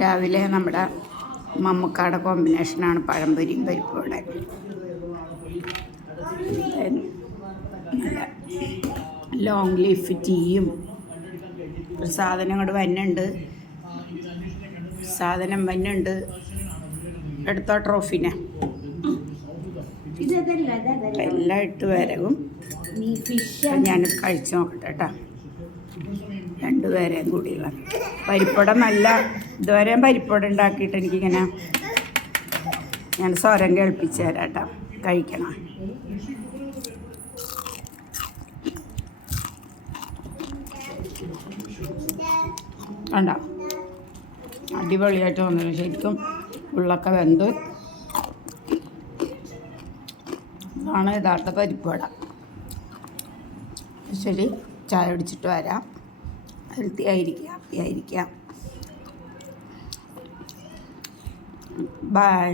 രാവിലെ നമ്മുടെ മമ്മൂക്കാടെ കോമ്പിനേഷനാണ് പഴംപൊരിയും പരിപ്പുവട. ലോങ് ലീഫ് ടീയും ഒരു സാധനം ഇങ്ങോട്ട് വന്നുണ്ട്. എടുത്തോ ട്രോഫിനെ. എല്ലാം ഇട്ട് വരവും ഞാനിത് കഴിച്ചു നോക്കട്ടെ കേട്ടോ. രണ്ടുപേരെയും കൂടിയുള്ള പരിപ്പുട നല്ല. ഇതുവരെയും പരിപ്പുട ഉണ്ടാക്കിയിട്ട് എനിക്കിങ്ങനെ ഞാൻ സ്വരം കേൾപ്പിച്ച് തരാം കേട്ടോ. കഴിക്കണം. കണ്ടോ, അടിപൊളിയായിട്ട് വന്നു. ശരിക്കും ഉള്ളൊക്കെ വെന്ത്. ഇതാണ് യഥാർത്ഥ പരിപ്പുവട. ശരി, ചായ കുടിച്ചിട്ട് വരാം. ഹെൽത്തി ആയിരിക്കുക, ഹാപ്പി ആയിരിക്കുക. ബൈ.